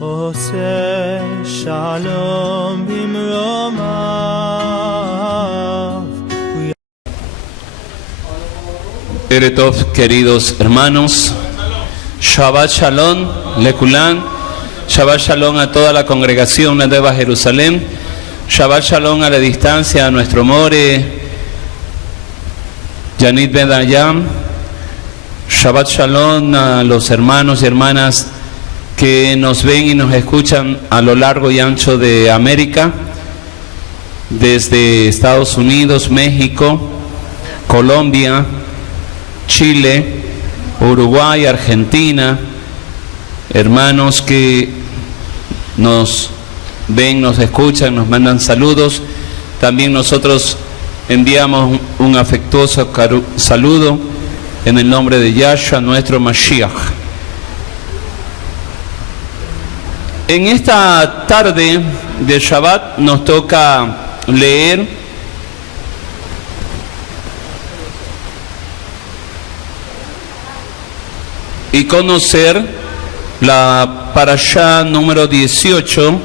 עושה שלום במרומיו. Eretov, queridos hermanos, Shabbat Shalom, Lekulan, Shabbat Shalom a toda la congregación de Nueva Jerusalén, Shabbat Shalom a la distancia a nuestro more, Yanit Bedayam, Shabbat Shalom a los hermanos y hermanas que nos ven y nos escuchan a lo largo y ancho de América, desde Estados Unidos, México, Colombia, Chile, Uruguay, Argentina, hermanos que nos ven, nos escuchan, nos mandan saludos. También nosotros enviamos un afectuoso saludo en el nombre de Yahshua, nuestro Mashiach. En esta tarde de Shabbat nos toca leer y conocer la parashá número 18,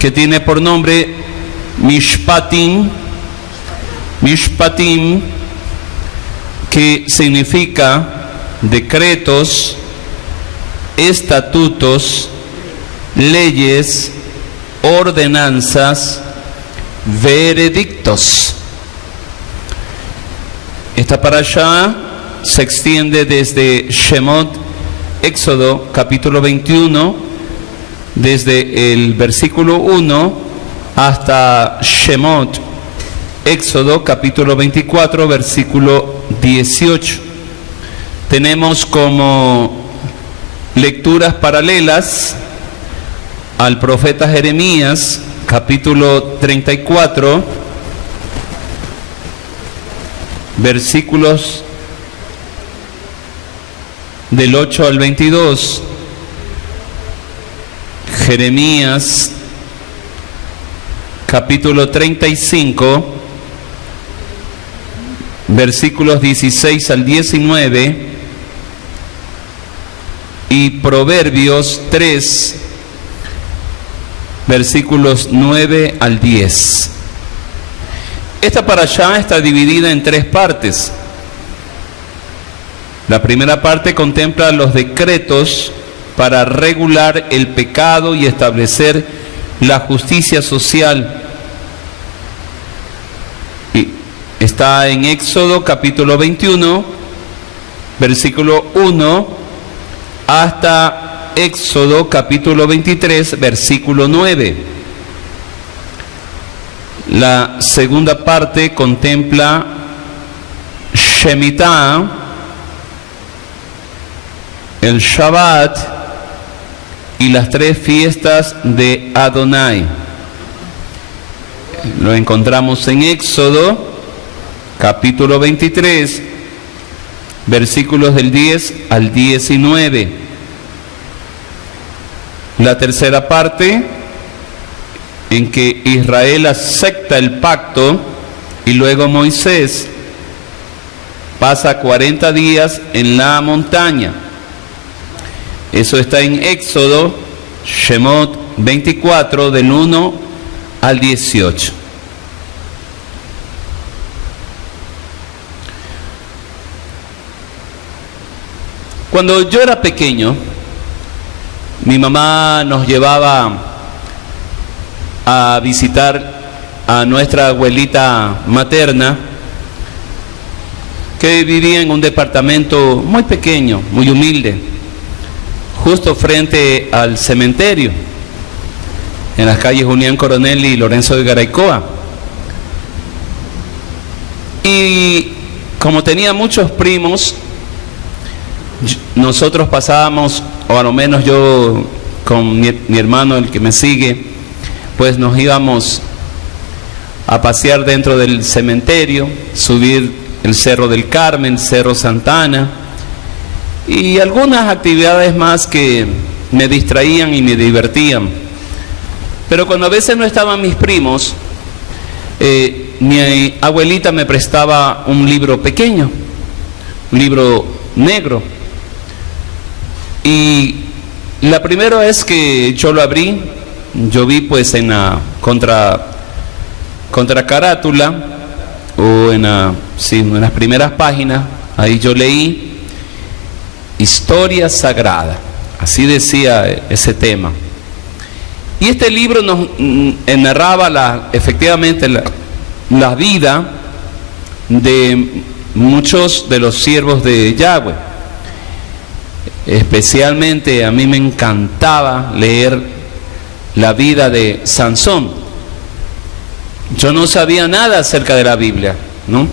que tiene por nombre Mishpatim, que significa decretos, estatutos, leyes, ordenanzas, veredictos. Esta parashá se extiende desde Shemot, Éxodo, capítulo 21, desde el versículo 1 hasta Shemot, Éxodo, capítulo 24, versículo 18. Tenemos como lecturas paralelas al profeta Jeremías, capítulo 34, versículos del 8 al 22, Jeremías capítulo 35, versículos 16 al 19, y Proverbios 3, versículos 9 al 10. Esta parashá está dividida en tres partes. La primera parte contempla los decretos para regular el pecado y establecer la justicia social. Y está en Éxodo capítulo 21, versículo 1, hasta Éxodo capítulo 23, versículo 9. La segunda parte contempla Shemitah, el Shabbat y las tres fiestas de Adonai. Lo encontramos en Éxodo, capítulo 23, versículos del 10 al 19. La tercera parte, en que Israel acepta el pacto y luego Moisés pasa 40 días en la montaña. Eso está en Éxodo, Shemot 24, del 1 al 18. Cuando yo era pequeño, mi mamá nos llevaba a visitar a nuestra abuelita materna, que vivía en un departamento muy pequeño, muy humilde, justo frente al cementerio, en las calles Julián Coronel y Lorenzo de Garaycoa. Y como tenía muchos primos, nosotros pasábamos, o a lo menos yo con mi hermano, el que me sigue, pues nos íbamos a pasear dentro del cementerio, subir el Cerro del Carmen, Cerro Santana, y algunas actividades más que me distraían y me divertían. Pero cuando a veces no estaban mis primos, mi abuelita me prestaba un libro pequeño, un libro negro, y la primera vez que yo lo abrí, yo vi pues en la contracarátula, o en las primeras páginas, ahí yo leí Historia Sagrada, así decía ese tema. Y este libro nos narraba efectivamente la vida de muchos de los siervos de Yahweh. Especialmente a mí me encantaba leer la vida de Sansón. Yo no sabía nada acerca de la Biblia, ¿no?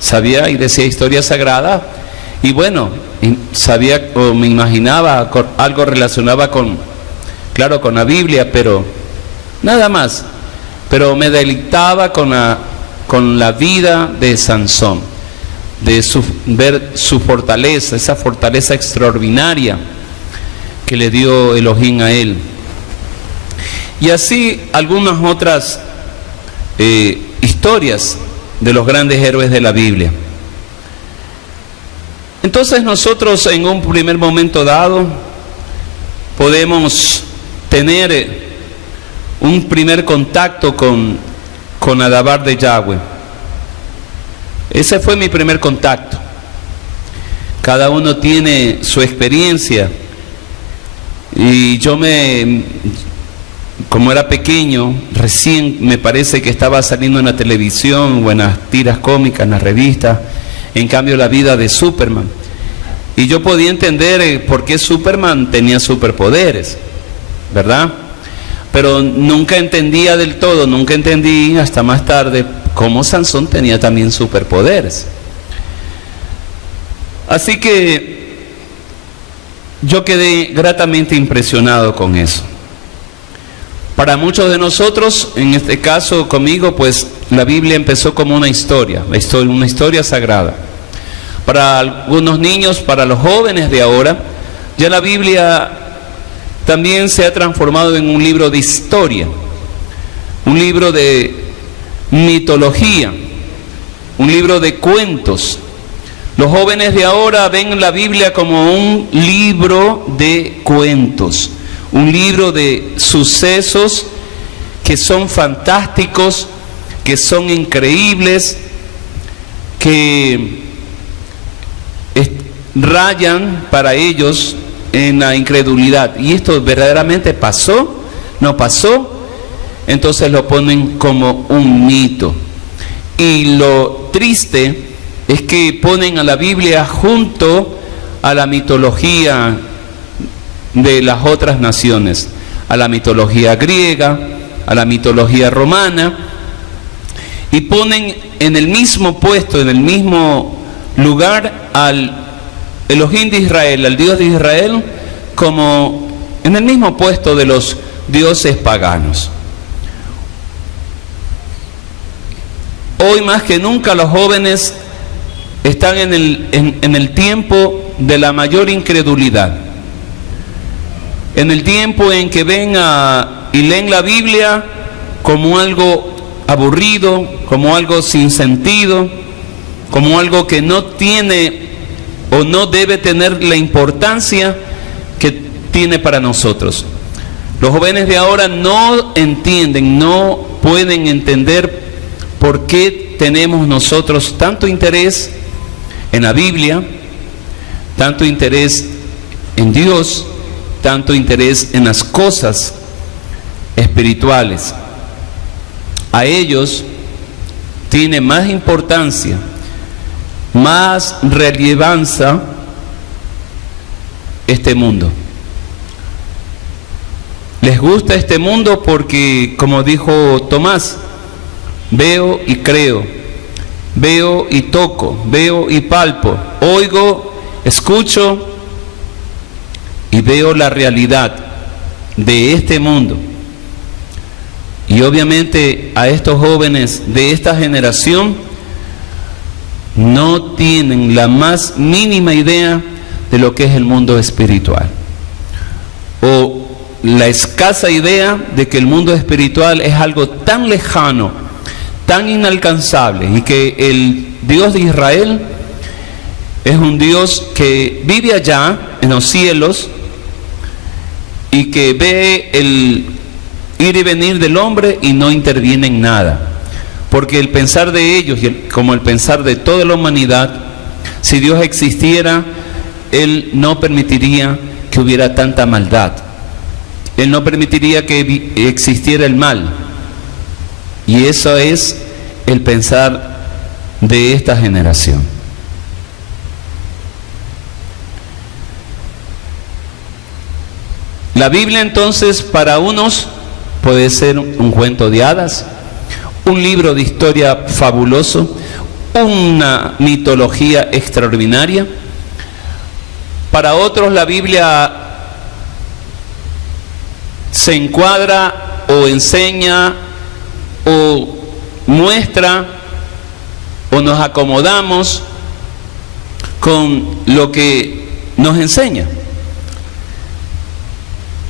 Sabía y decía historia sagrada, y bueno, sabía o me imaginaba algo relacionado con la Biblia, pero nada más. Pero me deleitaba con la vida de Sansón, de ver su fortaleza, esa fortaleza extraordinaria que le dio Elohim a él. Y así algunas otras historias de los grandes héroes de la Biblia. Entonces nosotros en un primer momento dado podemos tener un primer contacto con alabar de Yahweh. Ese fue mi primer contacto. Cada uno tiene su experiencia, y yo como era pequeño, recién me parece que estaba saliendo en la televisión o en las tiras cómicas, en las revistas, en cambio la vida de Superman. Y yo podía entender por qué Superman tenía superpoderes, ¿verdad? Pero nunca entendía del todo, nunca entendí hasta más tarde cómo Sansón tenía también superpoderes. Así que yo quedé gratamente impresionado con eso. Para muchos de nosotros, en este caso conmigo, pues la Biblia empezó como una historia sagrada. Para algunos niños, para los jóvenes de ahora, ya la Biblia también se ha transformado en un libro de historia, un libro de mitología, un libro de cuentos. Los jóvenes de ahora ven la Biblia como un libro de cuentos, un libro de sucesos que son fantásticos, que son increíbles, que rayan para ellos en la incredulidad. ¿Y esto verdaderamente pasó? ¿No pasó? Entonces lo ponen como un mito. Y lo triste es que ponen a la Biblia junto a la mitología de las otras naciones, a la mitología griega, a la mitología romana, y ponen en el mismo puesto, en el mismo lugar al Elohim de Israel, al Dios de Israel, como en el mismo puesto de los dioses paganos. Hoy más que nunca los jóvenes están en el tiempo de la mayor incredulidad, en el tiempo en que ven y leen la Biblia como algo aburrido, como algo sin sentido, como algo que no tiene o no debe tener la importancia que tiene para nosotros. Los jóvenes de ahora no entienden, no pueden entender por qué tenemos nosotros tanto interés en la Biblia, tanto interés en Dios, tanto interés en las cosas espirituales. A ellos tiene más importancia, más relevancia este mundo. Les gusta este mundo porque, como dijo Tomás, veo y creo, veo y toco, veo y palpo, oigo, escucho y veo la realidad de este mundo. Y obviamente a estos jóvenes de esta generación no tienen la más mínima idea de lo que es el mundo espiritual, o la escasa idea de que el mundo espiritual es algo tan lejano, tan inalcanzable, y que el Dios de Israel es un Dios que vive allá en los cielos y que ve el ir y venir del hombre y no interviene en nada. Porque el pensar de ellos, como el pensar de toda la humanidad, si Dios existiera, Él no permitiría que hubiera tanta maldad. Él no permitiría que existiera el mal. Y eso es el pensar de esta generación. La Biblia entonces para unos puede ser un cuento de hadas, un libro de historia fabuloso, una mitología extraordinaria. Para otros la Biblia se encuadra o enseña o muestra o nos acomodamos con lo que nos enseña.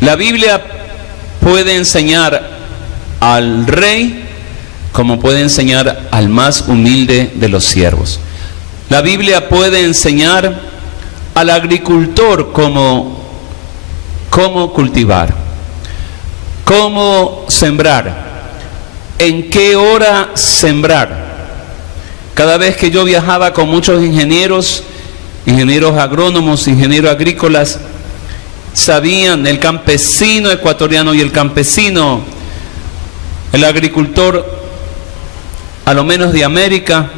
La Biblia puede enseñar al rey como puede enseñar al más humilde de los siervos. La Biblia puede enseñar al agricultor cómo cultivar, cómo sembrar, en qué hora sembrar. Cada vez que yo viajaba con muchos ingenieros agrónomos, ingenieros agrícolas, sabían, el campesino ecuatoriano y el campesino, el agricultor, a lo menos de América,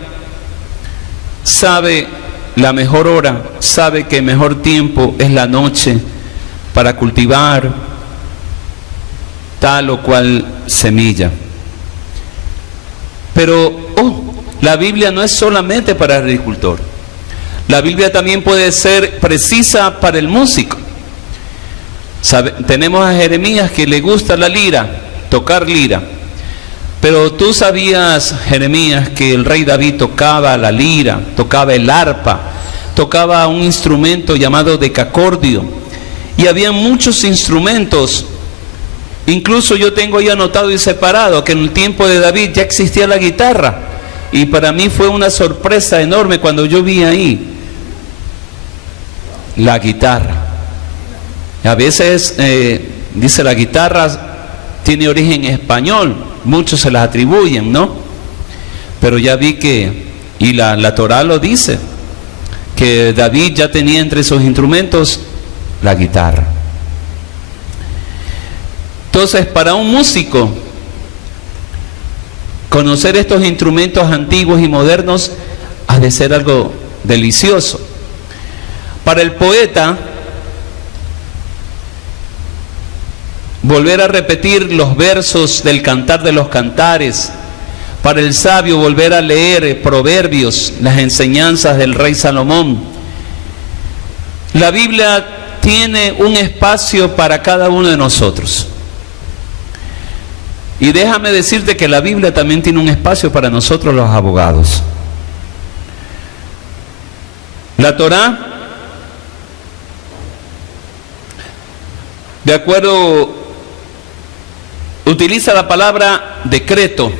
sabe la mejor hora, sabe que el mejor tiempo es la noche para cultivar tal o cual semilla. Pero, la Biblia no es solamente para el agricultor. La Biblia también puede ser precisa para el músico. Tenemos a Jeremías que le gusta la lira, tocar lira. Pero tú sabías, Jeremías, que el rey David tocaba la lira, tocaba el arpa, tocaba un instrumento llamado decacordio. Y había muchos instrumentos. Incluso yo tengo ahí anotado y separado que en el tiempo de David ya existía la guitarra. Y para mí fue una sorpresa enorme cuando yo vi ahí la guitarra. A veces dice la guitarra tiene origen español, muchos se las atribuyen, ¿no? Pero ya vi que, y la Torá lo dice, que David ya tenía entre sus instrumentos la guitarra. Entonces, para un músico, conocer estos instrumentos antiguos y modernos ha de ser algo delicioso. Para el poeta, volver a repetir los versos del Cantar de los Cantares. Para el sabio, volver a leer Proverbios, las enseñanzas del rey Salomón. La Biblia tiene un espacio para cada uno de nosotros. Y déjame decirte que la Biblia también tiene un espacio para nosotros los abogados. La Torá, de acuerdo, utiliza la palabra decreto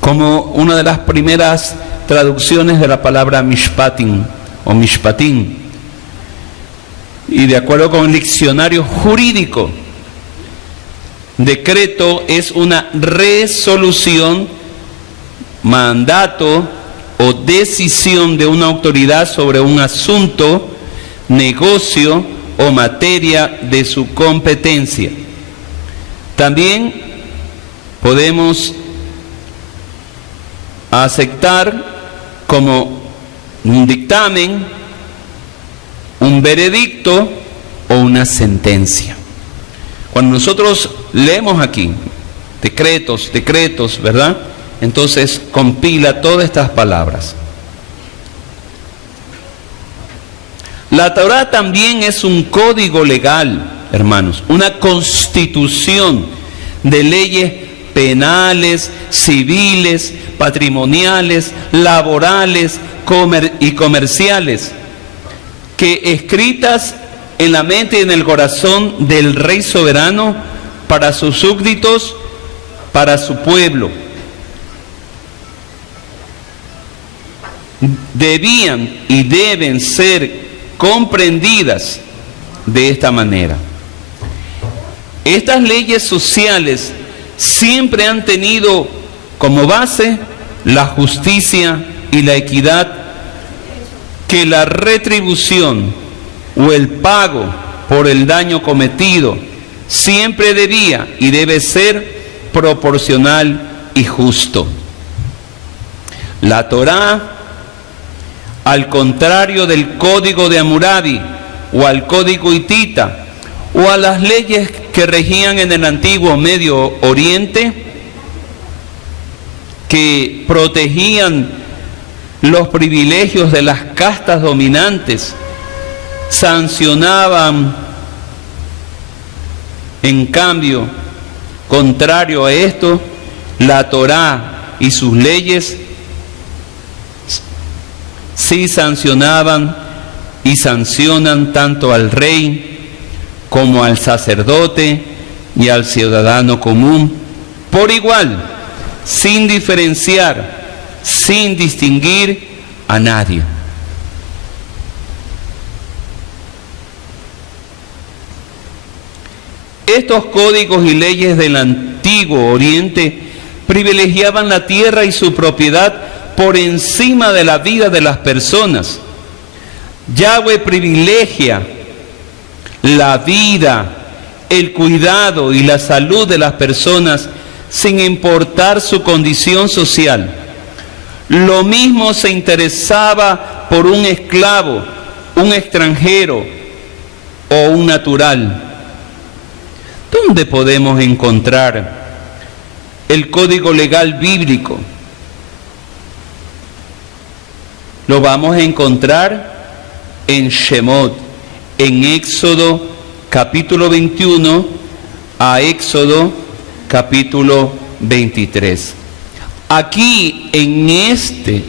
como una de las primeras traducciones de la palabra mishpatim o mishpatim. Y de acuerdo con el diccionario jurídico, decreto es una resolución, mandato o decisión de una autoridad sobre un asunto, negocio o materia de su competencia. También podemos aceptar como un dictamen, un veredicto o una sentencia. Cuando nosotros leemos aquí decretos, ¿verdad? Entonces compila todas estas palabras. La Torá también es un código legal, hermanos, una constitución de leyes penales, civiles, patrimoniales, laborales y comerciales, que escritas en la mente y en el corazón del rey soberano para sus súbditos, para su pueblo. Debían y deben ser comprendidas de esta manera. Estas leyes sociales siempre han tenido como base la justicia y la equidad, que la retribución o el pago por el daño cometido siempre debía y debe ser proporcional y justo. La Torá, al contrario del Código de Hammurabi o al Código hitita o a las leyes que regían en el antiguo Medio Oriente, que protegían los privilegios de las castas dominantes, sancionaban, en cambio, contrario a esto, la Torá y sus leyes sí sancionaban y sancionan tanto al rey como al sacerdote y al ciudadano común por igual, sin diferenciar, sin distinguir a nadie. Estos códigos y leyes del Antiguo Oriente privilegiaban la tierra y su propiedad por encima de la vida de las personas. Yahweh privilegia la vida, el cuidado y la salud de las personas sin importar su condición social. Lo mismo se interesaba por un esclavo, un extranjero o un natural. ¿Dónde podemos encontrar el código legal bíblico? Lo vamos a encontrar en Shemot, en Éxodo capítulo 21 a Éxodo capítulo 23. Aquí en este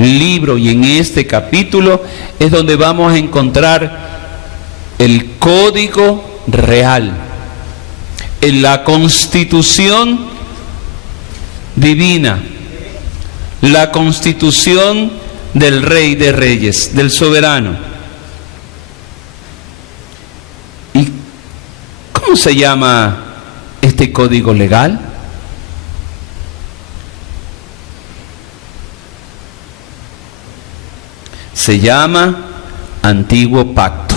libro y en este capítulo es donde vamos a encontrar el código real, en la constitución divina, la constitución del Rey de Reyes, del soberano. ¿Y cómo se llama este código legal? Se llama Antiguo Pacto.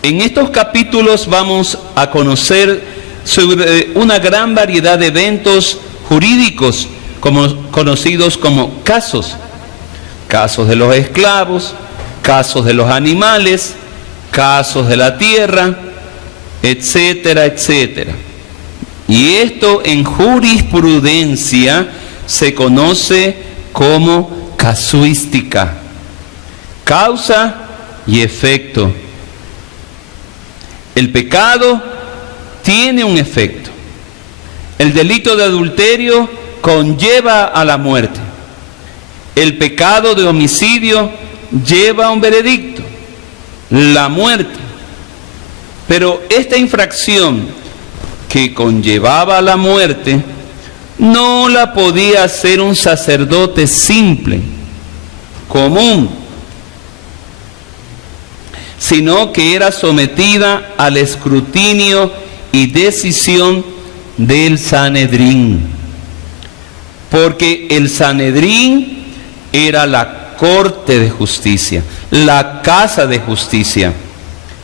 En estos capítulos vamos a conocer sobre una gran variedad de eventos jurídicos conocidos como casos. Casos de los esclavos, casos de los animales, casos de la tierra, etcétera, etcétera. Y esto en jurisprudencia se conoce como casuística, causa y efecto. El pecado tiene un efecto. El delito de adulterio conlleva a la muerte. El pecado de homicidio lleva a un veredicto, la muerte. Pero esta infracción que conllevaba a la muerte no la podía hacer un sacerdote simple, común, sino que era sometida al escrutinio y decisión del Sanedrín, porque el Sanedrín era la corte de justicia, la casa de justicia,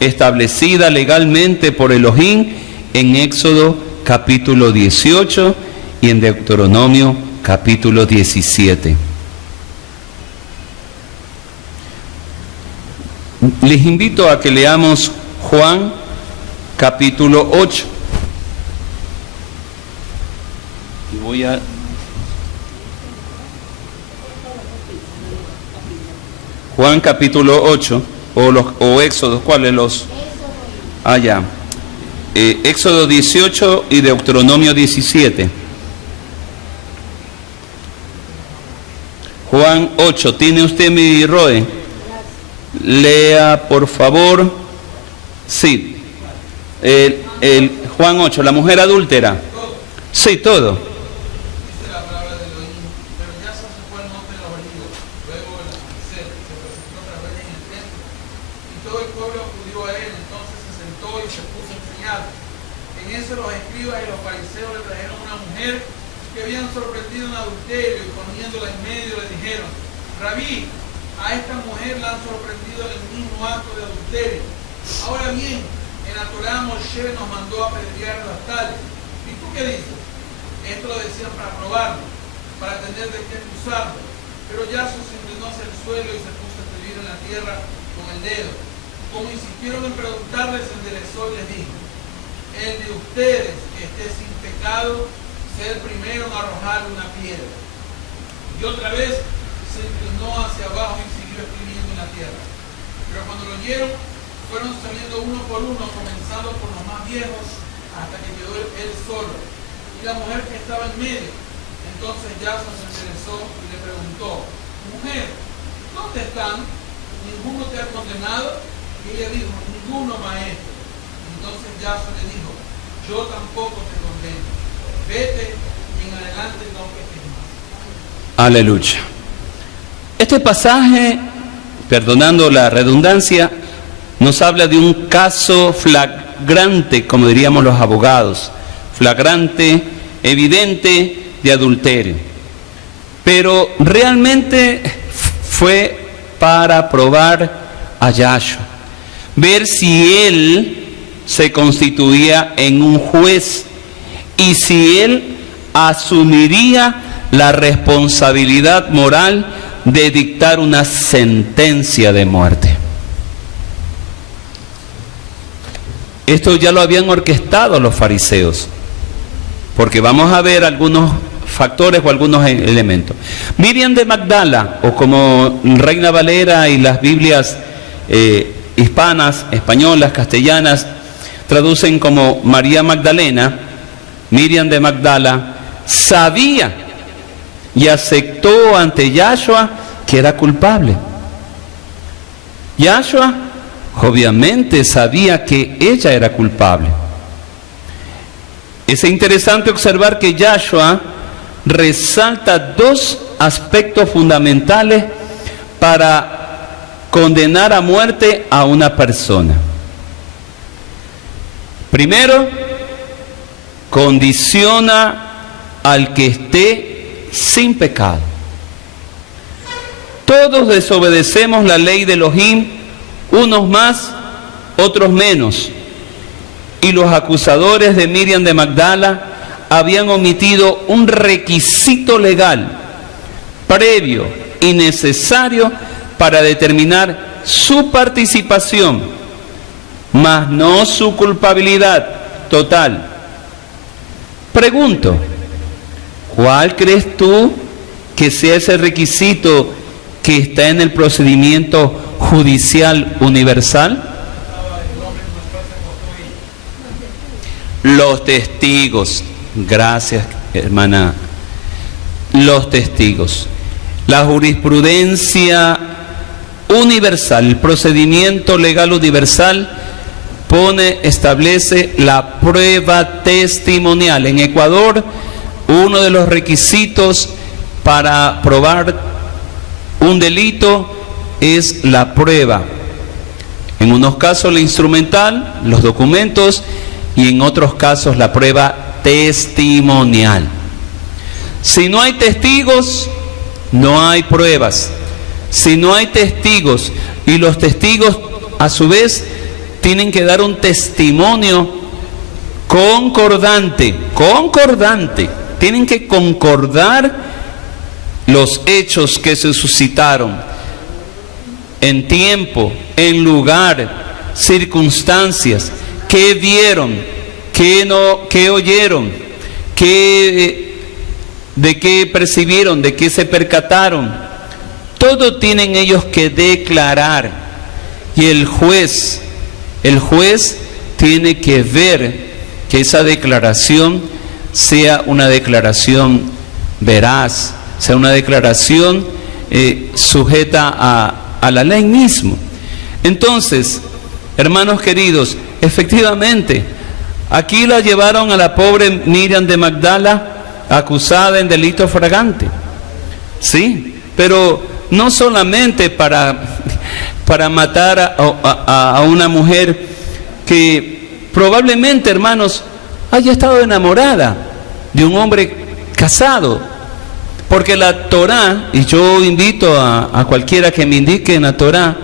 establecida legalmente por Elohim en Éxodo capítulo 18 y en Deuteronomio capítulo 17. Les invito a que leamos Juan capítulo 8. Y voy a... Juan capítulo 8, o Éxodo, ¿cuáles los? Ya. Éxodo 18 y Deuteronomio 17. Juan 8, ¿tiene usted mi Roe? Lea, por favor. Sí. El Juan 8, la mujer adúltera. Sí, todo. todo el pueblo acudió a él. Entonces se sentó y se puso a enseñar. En eso los escribas y los fariseos le trajeron una mujer que habían sorprendido en adulterio, y poniéndola en medio le dijeron: Rabí, a esta mujer la han sorprendido en el mismo acto de adulterio. Ahora bien, en la Torá Moshe nos mandó a apedrear a las tales. ¿Y tú qué dices? Esto lo decían para probarlo, para tener de qué acusarlo. Pero Yaso se inclinó hacia el suelo y se puso a escribir en la tierra con el dedo. Como insistieron en preguntarle, se enderezó y les dijo: el de ustedes que esté sin pecado, sea el primero en arrojar una piedra. Y otra vez se inclinó hacia abajo y siguió escribiendo en la tierra. Pero cuando lo oyeron, fueron saliendo uno por uno, comenzando por los más viejos, hasta que quedó él solo, y la mujer que estaba en medio. Entonces Yaso se enderezó y le preguntó: mujer, ¿dónde están? ¿Ninguno te ha condenado? Y ella dijo: ninguno, maestro. Entonces Yaso le dijo: yo tampoco te condeno. Vete y en adelante no peques más. Aleluya. Este pasaje, perdonando la redundancia, nos habla de un caso flagrante, como diríamos los abogados, flagrante, evidente de adulterio. Pero realmente fue para probar a Yahshua, ver si él se constituía en un juez y si él asumiría la responsabilidad moral de dictar una sentencia de muerte. Esto ya lo habían orquestado los fariseos, porque vamos a ver algunos factores o algunos elementos. Miriam de Magdala, o como Reina Valera y las Biblias hispanas, españolas, castellanas, traducen como María Magdalena, Miriam de Magdala, sabía y aceptó ante Yahshua que era culpable. Yahshua obviamente sabía que ella era culpable. Es interesante observar que Yahshua resalta dos aspectos fundamentales para condenar a muerte a una persona. Primero, condiciona al que esté sin pecado. Todos desobedecemos la ley de Elohim, unos más, otros menos. Y los acusadores de Miriam de Magdala habían omitido un requisito legal previo y necesario para determinar su participación, mas no su culpabilidad total. Pregunto, ¿cuál crees tú que sea ese requisito que está en el procedimiento judicial universal? Los testigos. Gracias, hermana. Los testigos. La jurisprudencia universal, el procedimiento legal universal establece la prueba testimonial. En Ecuador, uno de los requisitos para probar un delito es la prueba. En unos casos la instrumental, los documentos, y en otros casos la prueba testimonial. Si no hay testigos, no hay pruebas. Si no hay testigos, y los testigos a su vez tienen que dar un testimonio concordante, tienen que concordar los hechos que se suscitaron en tiempo, en lugar, circunstancias, qué vieron, qué oyeron, de qué percibieron, de qué se percataron. Todo tienen ellos que declarar, y el juez tiene que ver que esa declaración sea una declaración veraz, sea una declaración sujeta a la ley mismo. Entonces, hermanos queridos, efectivamente, aquí la llevaron a la pobre Miriam de Magdala acusada en delito flagrante. Sí, pero no solamente para para matar a una mujer que probablemente, hermanos, haya estado enamorada de un hombre casado. Porque la Torá, y yo invito a cualquiera que me indique en la Torá,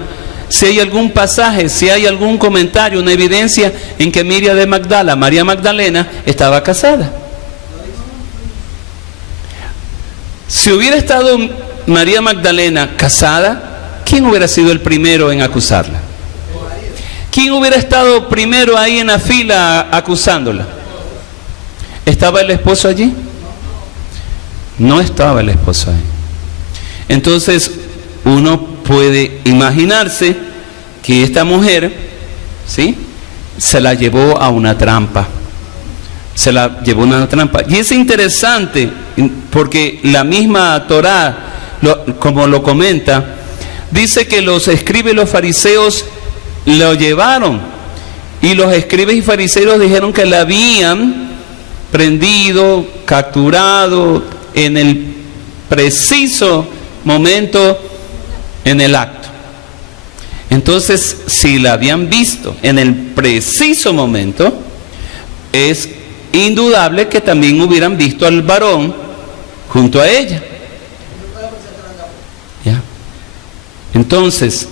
si hay algún pasaje, si hay algún comentario, una evidencia en que María Magdalena, estaba casada. Si hubiera estado María Magdalena casada, ¿quién hubiera sido el primero en acusarla? ¿Quién hubiera estado primero ahí en la fila acusándola? ¿Estaba el esposo allí? No estaba el esposo ahí. Entonces, uno puede imaginarse que esta mujer, ¿sí?, se la llevó a una trampa. Se la llevó a una trampa. Y es interesante porque la misma Torá, como lo comenta, dice que los escribas y los fariseos lo llevaron. Y los escribas y fariseos dijeron que la habían prendido, capturado en el preciso momento en el acto. Entonces, si la habían visto en el preciso momento, es indudable que también hubieran visto al varón junto a ella. ¿Ya? Entonces,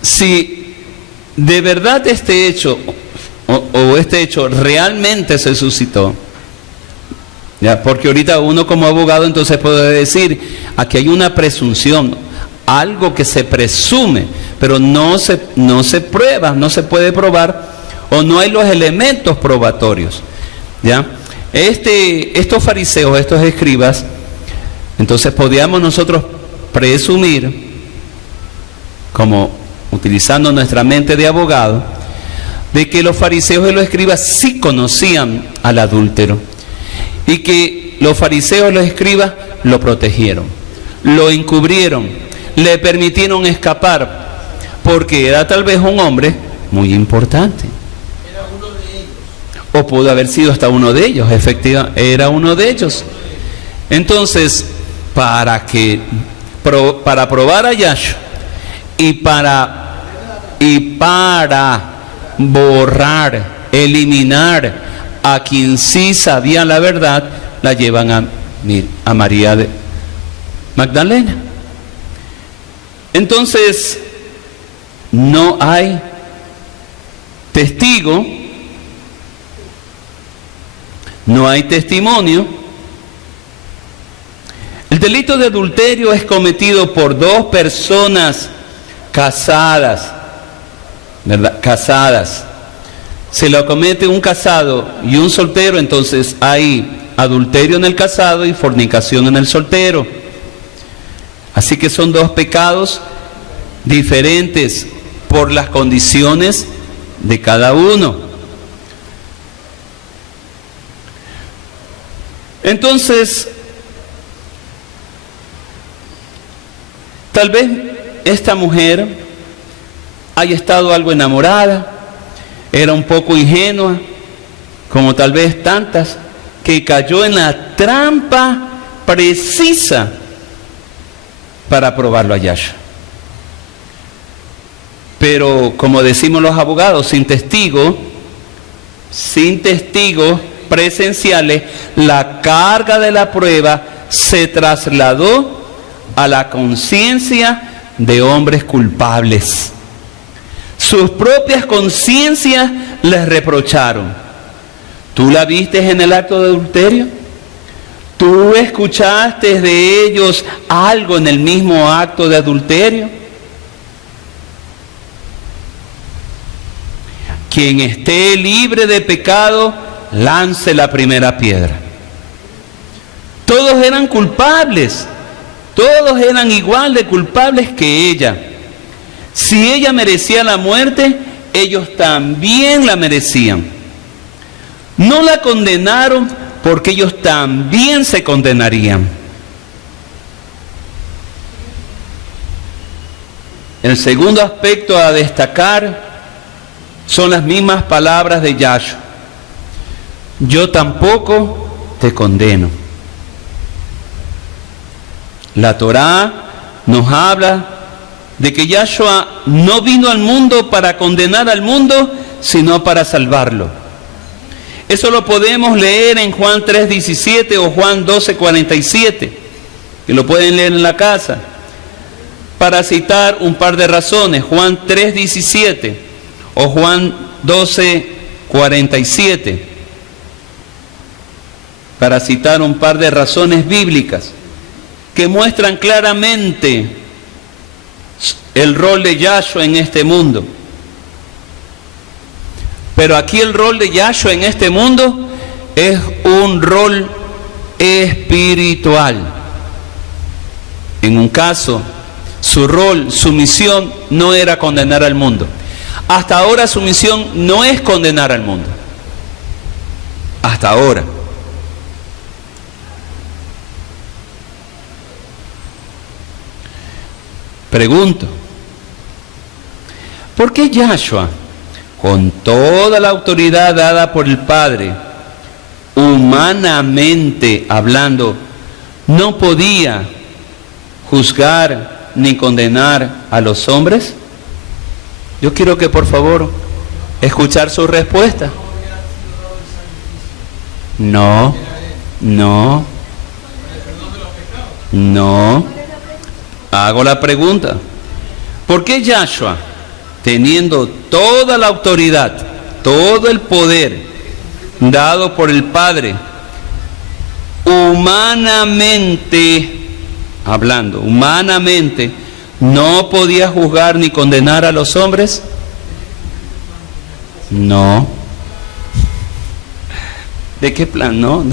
si de verdad este hecho o este hecho realmente se suscitó, ¿ya? Porque ahorita uno como abogado entonces puede decir, aquí hay una presunción, algo que se presume, pero no se prueba, no se puede probar, o no hay los elementos probatorios, ¿ya? Estos fariseos, estos escribas, entonces podíamos nosotros presumir, como utilizando nuestra mente de abogado, de que los fariseos y los escribas sí conocían al adúltero, y que los fariseos y los escribas lo protegieron, lo encubrieron, le permitieron escapar, porque era tal vez un hombre muy importante. Era uno de ellos. O pudo haber sido hasta uno de ellos, efectivamente, era uno de ellos. Entonces, para probar a Yahshua y para borrar, eliminar a quien sí sabía la verdad, la llevan a María de Magdalena. Entonces, no hay testigo, no hay testimonio. El delito de adulterio es cometido por dos personas casadas, ¿verdad? Casadas. Si lo comete un casado y un soltero, entonces hay adulterio en el casado y fornicación en el soltero. Así que son dos pecados diferentes por las condiciones de cada uno. Entonces, tal vez esta mujer haya estado algo enamorada, era un poco ingenua, como tal vez tantas, que cayó en la trampa precisa para probarlo a Yahshua. Pero como decimos los abogados, sin testigos presenciales, la carga de la prueba se trasladó a la conciencia de hombres culpables. Sus propias conciencias les reprocharon. ¿Tú la viste en el acto de adulterio? ¿Tú escuchaste de ellos algo en el mismo acto de adulterio? Quien esté libre de pecado, lance la primera piedra. Todos eran culpables. Todos eran igual de culpables que ella. Si ella merecía la muerte, ellos también la merecían. No la condenaron porque ellos también se condenarían. El segundo aspecto a destacar son las mismas palabras de Yahshua. Yo tampoco te condeno. La Torá nos habla de que Yahshua no vino al mundo para condenar al mundo, sino para salvarlo. Eso lo podemos leer en Juan 3:17 o Juan 12:47, que lo pueden leer en la casa. Para citar un par de razones, Juan 3:17 o Juan 12:47, para citar un par de razones bíblicas que muestran claramente el rol de Yahshua en este mundo. Pero aquí el rol de Yahshua en este mundo es un rol espiritual. En un caso, su rol, su misión no era condenar al mundo. Hasta ahora su misión no es condenar al mundo. Hasta ahora. Pregunto, ¿por qué Yahshua, con toda la autoridad dada por el Padre, humanamente hablando, no podía juzgar ni condenar a los hombres? Yo quiero que por favor escuchar su respuesta. No, no, no. Hago la pregunta. ¿Por qué Yahshua, teniendo toda la autoridad, todo el poder dado por el Padre, humanamente hablando, humanamente, no podía juzgar ni condenar a los hombres? No. ¿De qué plan? No.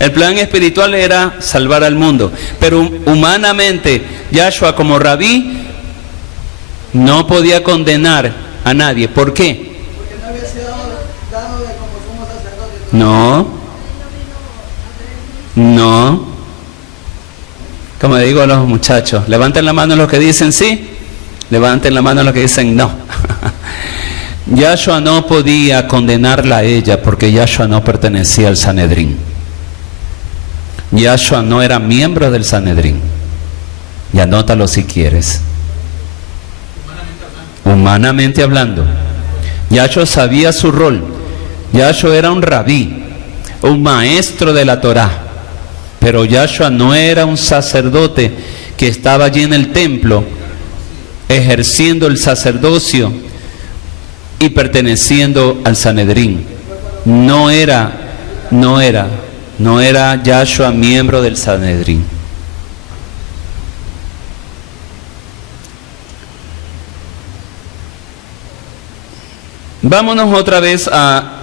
El plan espiritual era salvar al mundo, pero humanamente Yahshua como rabí no podía condenar a nadie. ¿Por qué? Porque no había sido dado de como sumo sacerdote. No. Como digo a los muchachos, levanten la mano los que dicen sí, levanten la mano los que dicen no. Yahshua no podía condenarla a ella porque Yahshua no pertenecía al Sanedrín. Yahshua no era miembro del Sanedrín. Y anótalo si quieres. Humanamente hablando, Yahshua sabía su rol. Yahshua era un rabí, un maestro de la Torá. Pero Yahshua no era un sacerdote que estaba allí en el templo ejerciendo el sacerdocio y perteneciendo al Sanedrín. No era Yahshua miembro del Sanedrín. Vámonos otra vez a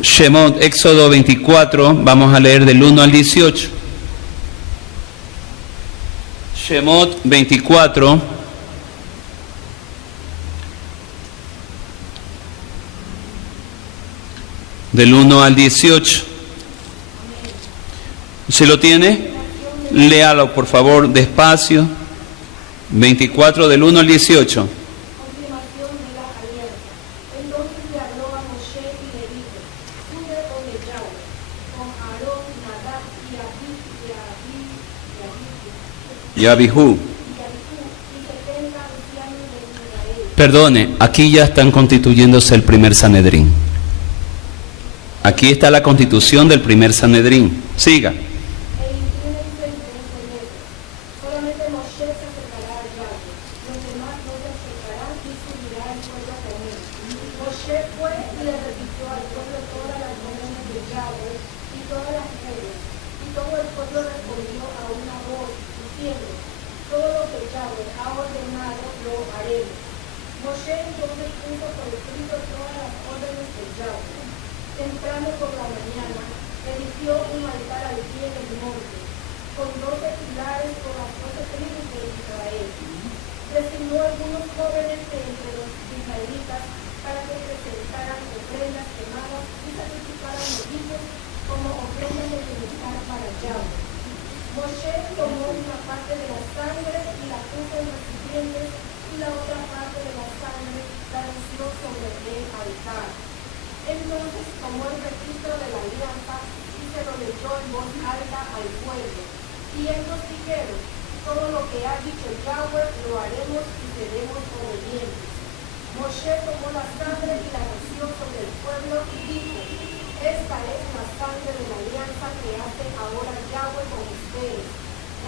Shemot, Éxodo 24, vamos a leer del 1 al 18. Shemot 24, del 1 al 18. ¿Se lo tiene? Léalo por favor despacio. 24 del 1 al 18. Y Abihú. Perdone, aquí ya están constituyéndose el primer Sanedrín. Aquí está la constitución del primer Sanedrín. Siga. Y estos dijeron, todo lo que ha dicho Yahweh lo haremos y seremos obedientes. Moshe tomó la sangre y la roció sobre el pueblo y dijo: esta es la sangre de la alianza que hace ahora Yahweh con ustedes,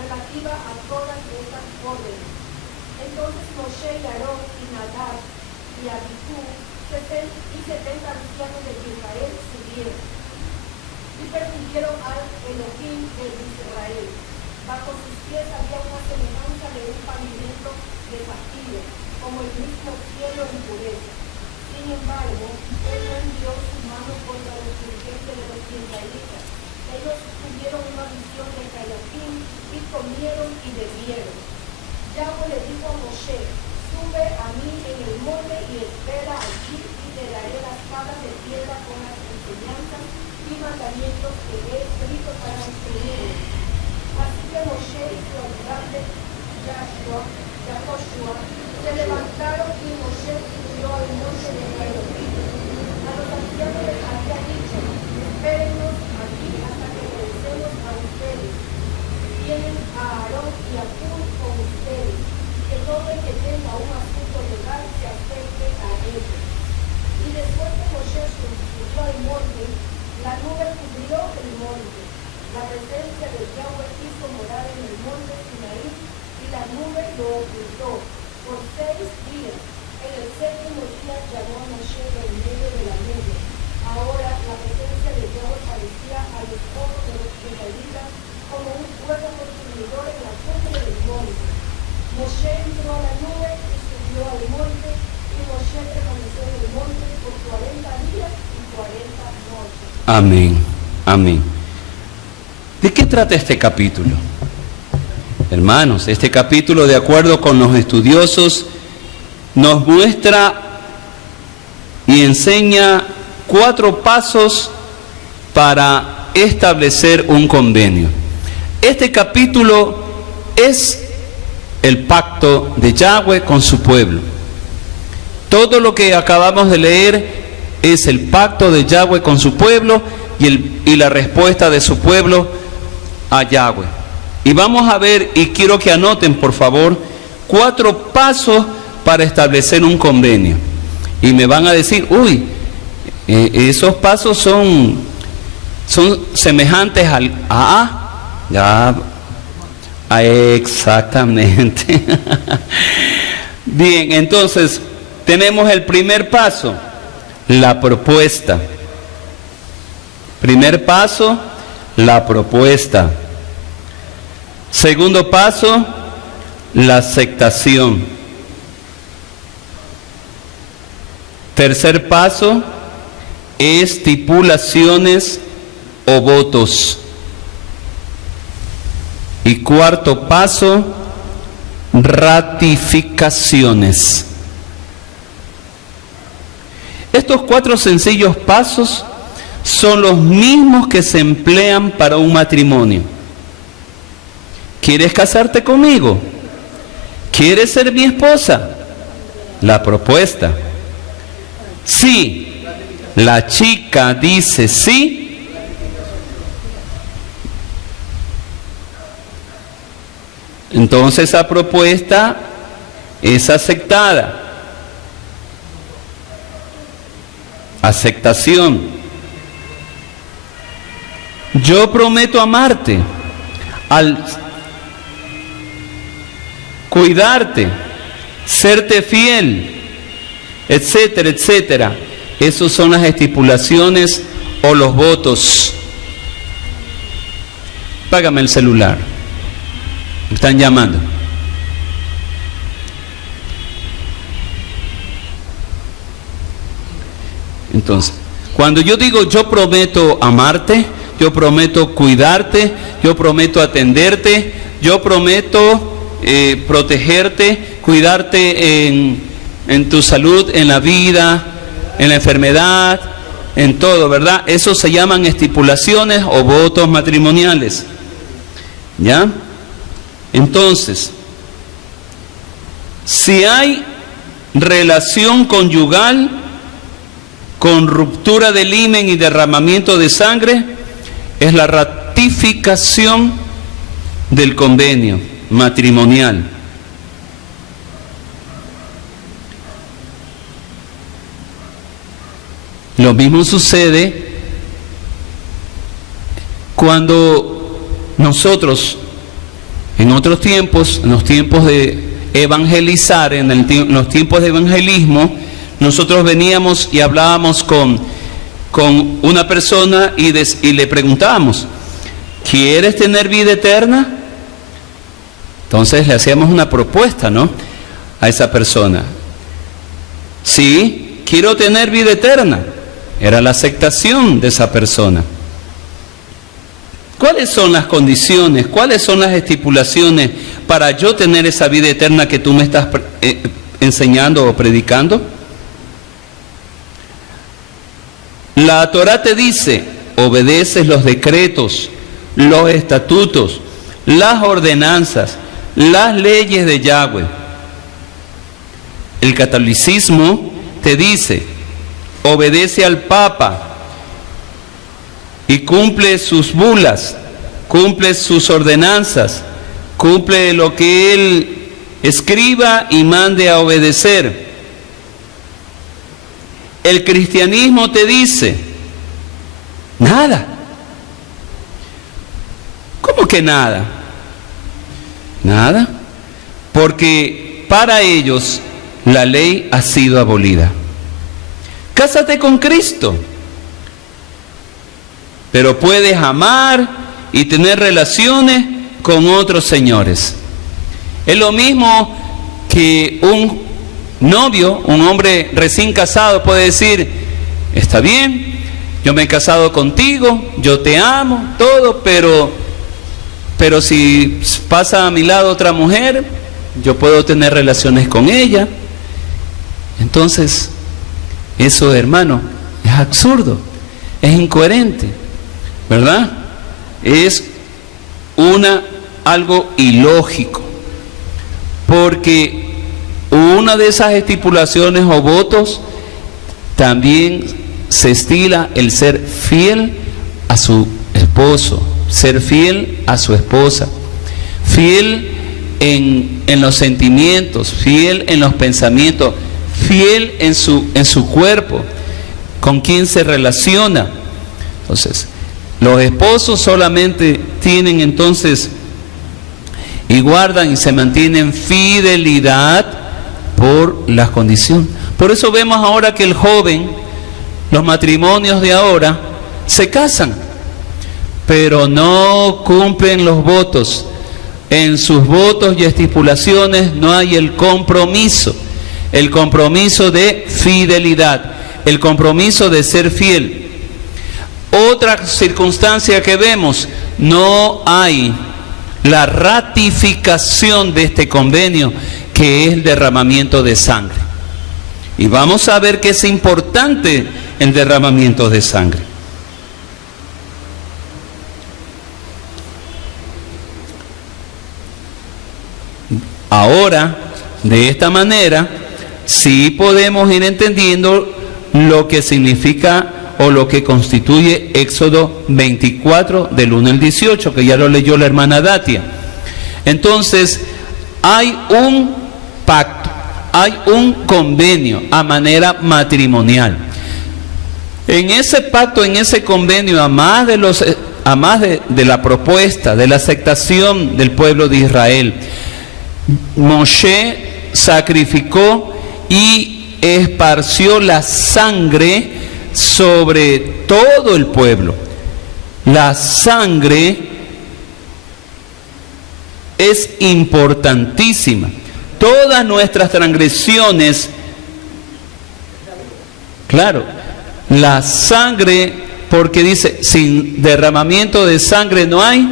relativa a todas estas órdenes. Entonces Moshe y Aarón y Nadab y Abihú y 70 ancianos de Israel subieron y persiguieron al Elohim de Israel. Bajo sus pies había una semejanza de un pavimento de zafiro, como el mismo cielo en pureza. Sin embargo, él no envió su mano contra los dirigentes de los israelitas. Ellos tuvieron una visión de Elohim y comieron y bebieron. Yahweh le dijo a Moshe: sube a mí en el monte y espera allí, y te daré las tablas de piedra con las enseñanzas y mandamientos que he escrito para instruirlos. Así que Moshe y su ayudante Yahoshua se levantaron y Moshe subió al monte de Elohim. A los ancianos les había dicho: espérennos aquí hasta que regresemos a ustedes. Tienen a Aarón y a Hur con ustedes, que todo el que tenga un asunto legal se acerque a ellos. Y después que Moshe subió al monte, la nube cubrió el monte. La presencia de Yahweh hizo morar en el monte Sinaí, y la nube lo ocultó por 6 días. En el 7º día llamó a Moshe del medio de la nube. Ahora la presencia de Yahweh parecía a los ojos de los israelitas como un fuego consumidor en la cumbre del monte. Moshe entró a la nube y subió al monte, y Moshe permaneció en el monte por 40 días y 40 noches. Amén, amén. ¿De qué trata este capítulo? Hermanos, este capítulo, de acuerdo con los estudiosos, nos muestra y enseña 4 pasos para establecer un convenio. Este capítulo es el pacto de Yahweh con su pueblo. Todo lo que acabamos de leer es el pacto de Yahweh con su pueblo y la respuesta de su pueblo a Yahweh. Y vamos a ver, y quiero que anoten por favor, 4 pasos para establecer un convenio. Y me van a decir: uy, esos pasos son semejantes al ya, exactamente. Bien, entonces tenemos el primer paso, la propuesta. Primer paso, la propuesta. Segundo paso, la aceptación. Tercer paso, estipulaciones o votos. Y cuarto paso, ratificaciones. Estos 4 sencillos pasos son los mismos que se emplean para un matrimonio. ¿Quieres casarte conmigo? ¿Quieres ser mi esposa? La propuesta. Sí, la chica dice sí. Entonces esa propuesta es aceptada. Aceptación. Yo prometo amarte, cuidarte, serte fiel, etcétera, etcétera. Esas son las estipulaciones o los votos. Págame el celular. Me están llamando. Entonces, cuando yo digo yo prometo amarte, yo prometo cuidarte, yo prometo atenderte, yo prometo protegerte, cuidarte en tu salud, en la vida, en la enfermedad, en todo, ¿verdad? Eso se llaman estipulaciones o votos matrimoniales. ¿Ya? Entonces, si hay relación conyugal con ruptura del himen y derramamiento de sangre, es la ratificación del convenio matrimonial. Lo mismo sucede cuando nosotros, en otros tiempos, en los tiempos de evangelizar, en los tiempos de evangelismo, nosotros veníamos y hablábamos con una persona y le preguntábamos, ¿quieres tener vida eterna? Entonces le hacíamos una propuesta, ¿no?, a esa persona. Sí, quiero tener vida eterna. Era la aceptación de esa persona. ¿Cuáles son las condiciones? ¿Cuáles son las estipulaciones para yo tener esa vida eterna que tú me estás enseñando o predicando? La Torá te dice, obedeces los decretos, los estatutos, las ordenanzas, las leyes de Yahweh. El catolicismo te dice, obedece al Papa y cumple sus bulas, cumple sus ordenanzas, cumple lo que él escriba y mande a obedecer. El cristianismo te dice, nada. ¿Cómo que nada? Nada, porque para ellos la ley ha sido abolida. Cásate con Cristo, pero puedes amar y tener relaciones con otros señores. Es lo mismo que un novio, un hombre recién casado puede decir, está bien, yo me he casado contigo, yo te amo, todo, pero si pasa a mi lado otra mujer, yo puedo tener relaciones con ella. Entonces, eso, hermano, es absurdo, es incoherente, ¿verdad? Es algo ilógico, porque una de esas estipulaciones o votos también se estila el ser fiel a su esposo, ser fiel a su esposa, fiel en los sentimientos, fiel en los pensamientos, fiel en su cuerpo, con quien se relaciona. Entonces, los esposos solamente tienen entonces y guardan y se mantienen fidelidad por las condiciones. Por eso vemos ahora que el joven, los matrimonios de ahora, se casan, pero no cumplen los votos. En sus votos y estipulaciones no hay el compromiso de fidelidad, el compromiso de ser fiel. Otra circunstancia que vemos, no hay la ratificación de este convenio, que es el derramamiento de sangre. Y vamos a ver que es importante el derramamiento de sangre. Ahora, de esta manera, sí podemos ir entendiendo lo que significa o lo que constituye Éxodo 24 del 1 al 18, que ya lo leyó la hermana Datia. Entonces, hay un pacto, hay un convenio a manera matrimonial. En ese pacto, en ese convenio, a más de la propuesta, de la aceptación del pueblo de Israel, Moshe sacrificó y esparció la sangre sobre todo el pueblo. La sangre es importantísima. Todas nuestras transgresiones, claro, la sangre, porque dice, sin derramamiento de sangre no hay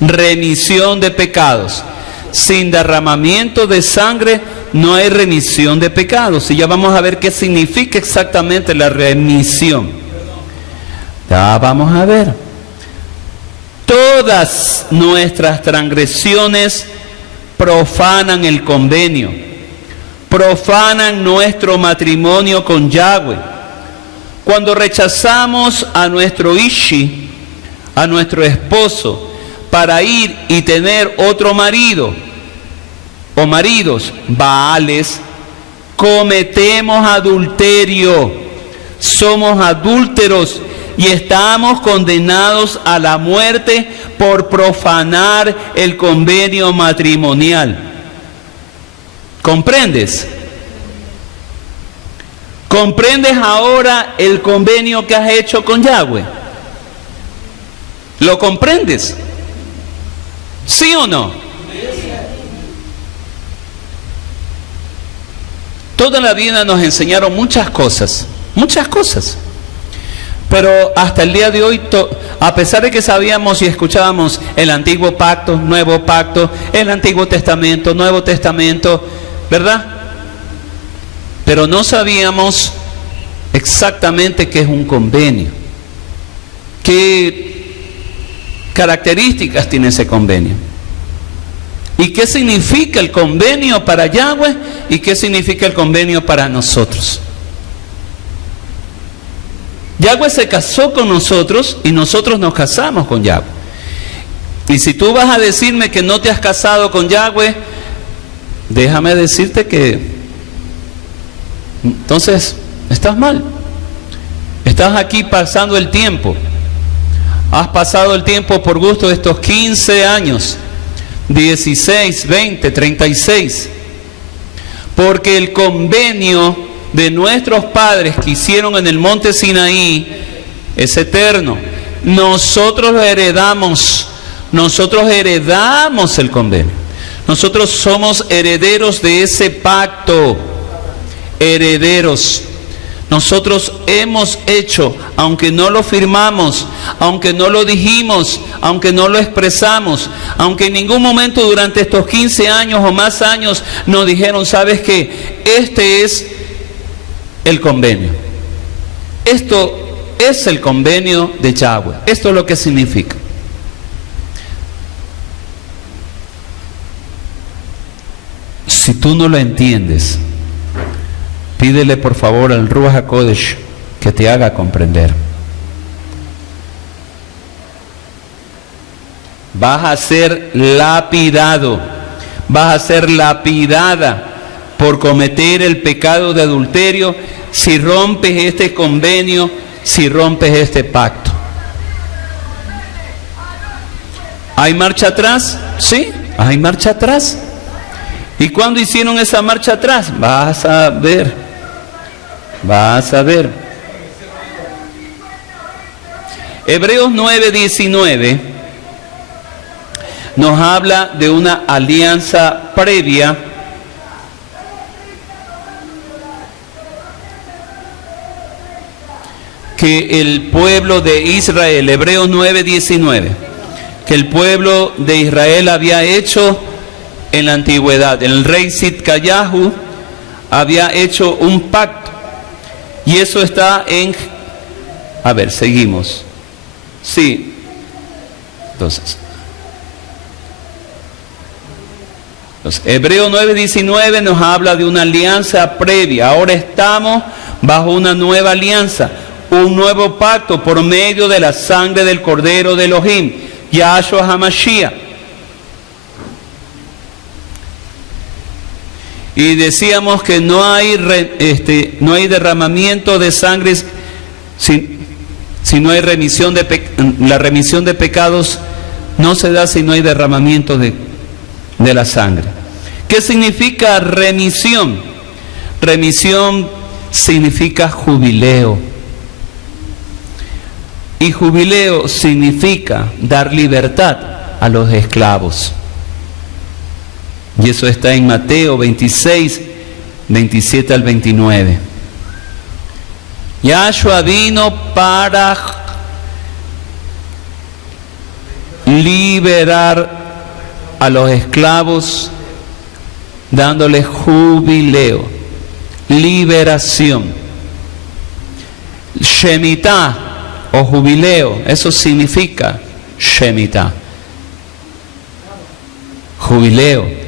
remisión de pecados. Sin derramamiento de sangre no hay remisión de pecados. Y ya vamos a ver qué significa exactamente la remisión. Ya vamos a ver. Todas nuestras transgresiones profanan el convenio, profanan nuestro matrimonio con Yahweh. Cuando rechazamos a nuestro Ishi, a nuestro esposo, para ir y tener otro marido o maridos, Baales, cometemos adulterio, somos adúlteros y estamos condenados a la muerte por profanar el convenio matrimonial. ¿Comprendes? ¿Comprendes ahora el convenio que has hecho con Yahweh? ¿Lo comprendes? ¿Sí o no? Toda la vida nos enseñaron muchas cosas. Pero hasta el día de hoy, a pesar de que sabíamos y escuchábamos el antiguo pacto, nuevo pacto, el Antiguo Testamento, Nuevo Testamento, ¿verdad? Pero no sabíamos exactamente qué es un convenio, qué características tiene ese convenio, y qué significa el convenio para Yahweh y qué significa el convenio para nosotros. Yahweh se casó con nosotros y nosotros nos casamos con Yahweh. Y si tú vas a decirme que no te has casado con Yahweh, déjame decirte que entonces estás mal. Estás aquí pasando el tiempo. Has pasado el tiempo por gusto de estos 15 años, 16, 20, 36. Porque el convenio de nuestros padres que hicieron en el monte Sinaí es eterno. Nosotros lo heredamos. Nosotros heredamos el convenio. Nosotros somos herederos de ese pacto. Herederos. Nosotros hemos hecho, aunque no lo firmamos, aunque no lo dijimos, aunque no lo expresamos, aunque en ningún momento durante estos 15 años o más años nos dijeron, ¿sabes qué? Este es el convenio. Esto es el convenio de Yahweh. Esto es lo que significa. Si tú no lo entiendes, pídele por favor al Ruach HaKodesh que te haga comprender. Vas a ser lapidado, vas a ser lapidada por cometer el pecado de adulterio si rompes este convenio, si rompes este pacto. ¿Hay marcha atrás? Sí, hay marcha atrás. ¿Y cuándo hicieron esa marcha atrás? Vas a ver. Vas a ver. Hebreos 9:19 nos habla de una alianza previa que el pueblo de Israel, Hebreos 9:19, que el pueblo de Israel había hecho en la antigüedad. El rey Sidkiyahu había hecho un pacto. Y eso está en... A ver, seguimos. Sí. Entonces Hebreos 9:19 nos habla de una alianza previa. Ahora estamos bajo una nueva alianza, un nuevo pacto por medio de la sangre del Cordero de Elohim, Yahshua HaMashiach. Y decíamos que no hay derramamiento de sangre si no hay remisión de la remisión de pecados no se da si no hay derramamiento de la sangre. ¿Qué significa remisión? Remisión significa jubileo. Y jubileo significa dar libertad a los esclavos. Y eso está en Mateo 26, 27 al 29. Yahshua vino para liberar a los esclavos, dándoles jubileo, liberación. Shemitah o jubileo, eso significa Shemitah. Jubileo.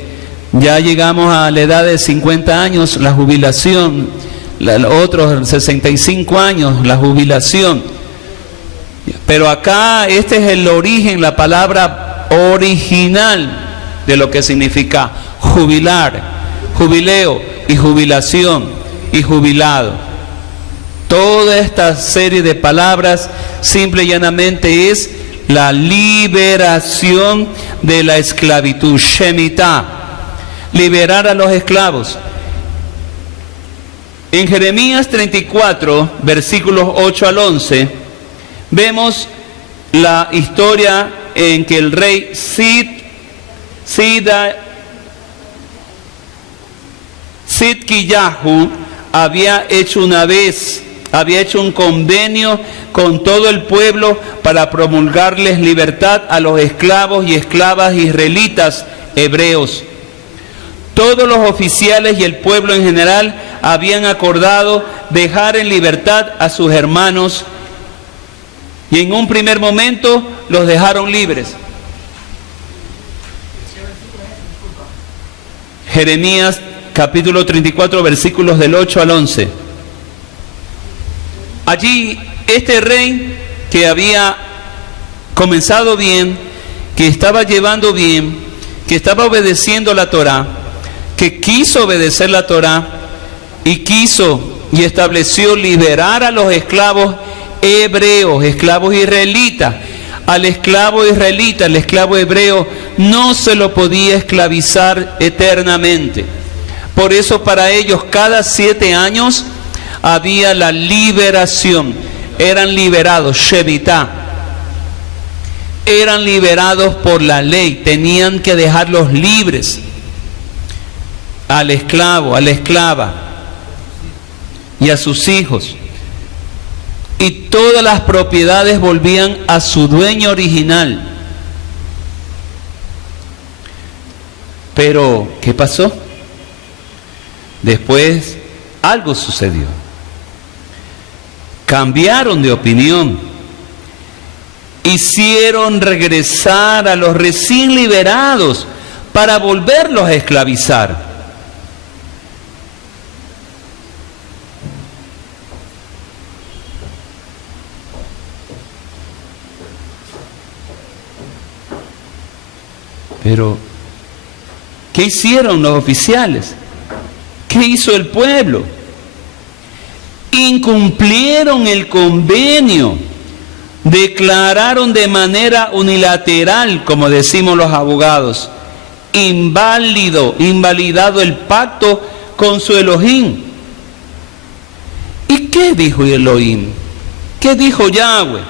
Ya llegamos a la edad de 50 años, la jubilación, otros 65 años, la jubilación. Pero acá este es el origen, la palabra original de lo que significa jubilar, jubileo y jubilación y jubilado. Toda esta serie de palabras simple y llanamente es la liberación de la esclavitud, Shemitah, liberar a los esclavos. En Jeremías 34, versículos 8 al 11, vemos la historia en que el rey Sidkiyahu había hecho un convenio con todo el pueblo para promulgarles libertad a los esclavos y esclavas israelitas hebreos. Todos los oficiales y el pueblo en general habían acordado dejar en libertad a sus hermanos y en un primer momento los dejaron libres. Jeremías capítulo 34, versículos del 8 al 11. Allí este rey que había comenzado bien, que estaba llevando bien, que estaba obedeciendo la Torá, que quiso obedecer la Torá y quiso y estableció liberar a los esclavos hebreos, esclavos israelitas. Al esclavo israelita, al esclavo hebreo, no se lo podía esclavizar eternamente. Por eso para ellos cada 7 años había la liberación. Eran liberados, Shemitah. Eran liberados por la ley. Tenían que dejarlos libres. Al esclavo, a la esclava y a sus hijos. Y todas las propiedades volvían a su dueño original. Pero, ¿qué pasó? Después algo sucedió. Cambiaron de opinión. Hicieron regresar a los recién liberados para volverlos a esclavizar. Pero, ¿qué hicieron los oficiales? ¿Qué hizo el pueblo? Incumplieron el convenio. Declararon de manera unilateral, como decimos los abogados, invalidado el pacto con su Elohim. ¿Y qué dijo Elohim? ¿Qué dijo Yahweh?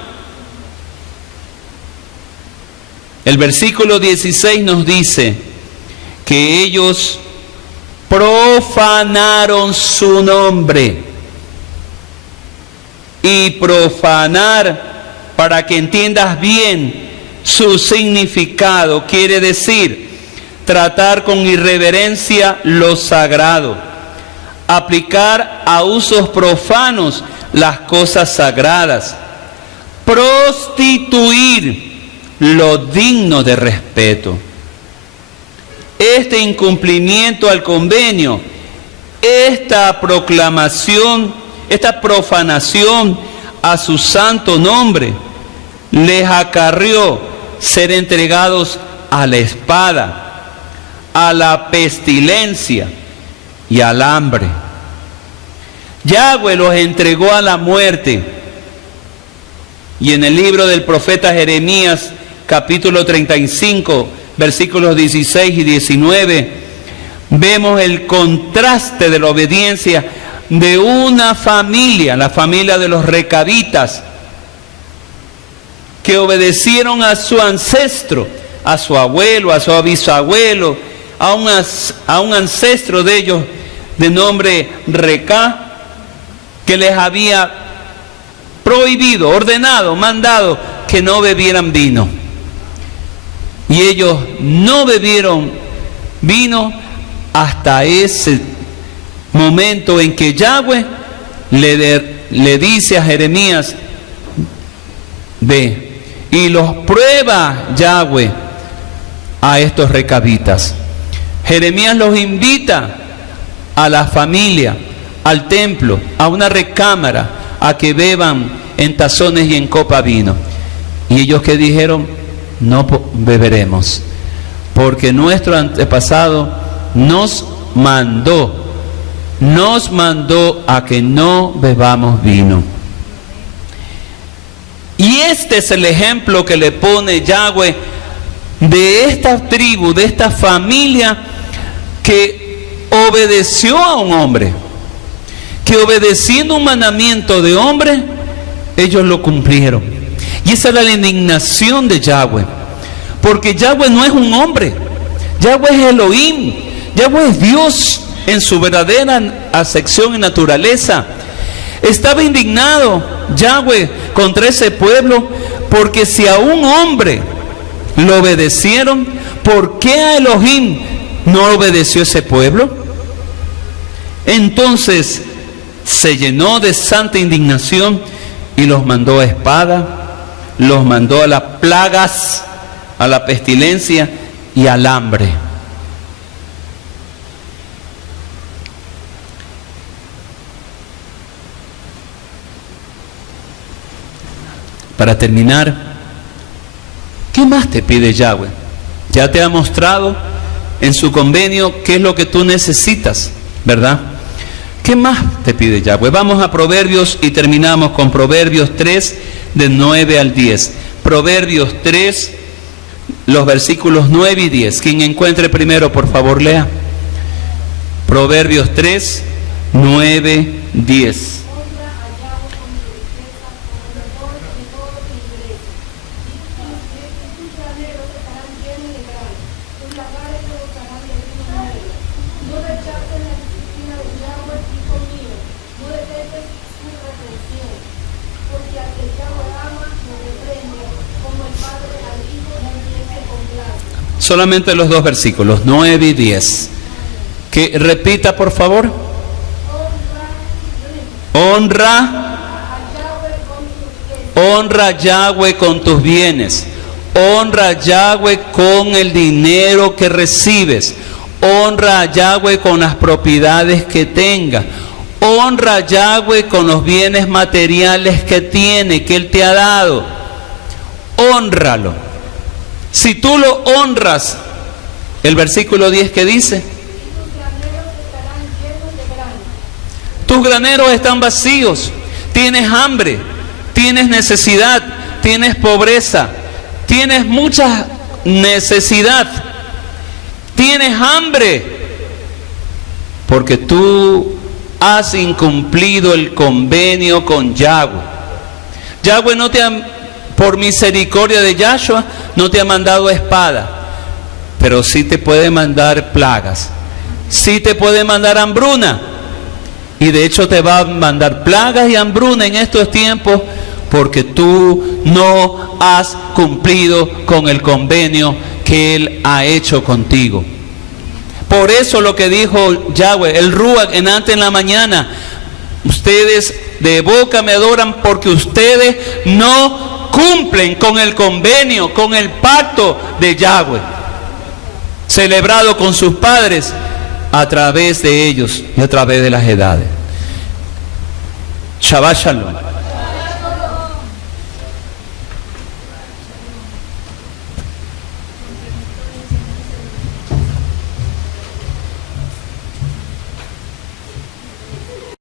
El versículo 16 nos dice que ellos profanaron su nombre. Y profanar, para que entiendas bien su significado, quiere decir tratar con irreverencia lo sagrado, aplicar a usos profanos las cosas sagradas, prostituir lo digno de respeto. Este incumplimiento al convenio, esta proclamación, esta profanación a su santo nombre, les acarrió ser entregados a la espada, a la pestilencia y al hambre. Yahweh los entregó a la muerte. Y en el libro del profeta Jeremías, capítulo 35, versículos 16 y 19, vemos el contraste de la obediencia de una familia, la familia de los recabitas, que obedecieron a su ancestro, a su abuelo, a su bisabuelo, a un ancestro de ellos de nombre Recá, que les había prohibido, ordenado, mandado que no bebieran vino. Y ellos no bebieron vino hasta ese momento en que Yahweh le dice a Jeremías, ve, y los prueba Yahweh a estos recabitas. Jeremías los invita a la familia, al templo, a una recámara, a que beban en tazones y en copa vino. Y ellos que dijeron, no beberemos, porque nuestro antepasado nos mandó nos mandó a que no bebamos vino. Y este es el ejemplo que le pone Yahweh de esta tribu, de esta familia que obedeció a un hombre, que obedeciendo un mandamiento de hombre, ellos lo cumplieron. Y esa era la indignación de Yahweh, porque Yahweh no es un hombre, Yahweh es Elohim, Yahweh es Dios en su verdadera acepción y naturaleza. Estaba indignado Yahweh contra ese pueblo, porque si a un hombre lo obedecieron, ¿por qué a Elohim no obedeció ese pueblo? Entonces se llenó de santa indignación y los mandó a espada, los mandó a las plagas, a la pestilencia y al hambre. Para terminar, ¿qué más te pide Yahweh? Ya te ha mostrado en su convenio qué es lo que tú necesitas, ¿verdad? ¿Qué más te pide Yahweh? Vamos a Proverbios y terminamos con Proverbios 3, del 9 al 10. Proverbios 3, los versículos 9 y 10. Quien encuentre primero, por favor, lea. Proverbios 3, 9, 10. Solamente los dos versículos, 9 y 10. Que repita, por favor. Honra a Yahweh con tus bienes. Honra a Yahweh con el dinero que recibes. Honra a Yahweh con las propiedades que tengas. Honra a Yahweh con los bienes materiales que tiene, que Él te ha dado. Hónralo. Si tú lo honras, el versículo 10 que dice, tus graneros están vacíos, tienes hambre, tienes necesidad, tienes pobreza, tienes mucha necesidad, tienes hambre, porque tú has incumplido el convenio con Yahweh. Yahweh no te ha, por misericordia de Yahshua, no te ha mandado espada, pero sí te puede mandar plagas, sí te puede mandar hambruna, y de hecho te va a mandar plagas y hambruna en estos tiempos, porque tú no has cumplido con el convenio que Él ha hecho contigo. Por eso lo que dijo Yahweh, el Ruach en la mañana, ustedes de boca me adoran porque ustedes no cumplen con el convenio, con el pacto de Yahweh, celebrado con sus padres a través de ellos y a través de las edades. Shabbat Shalom.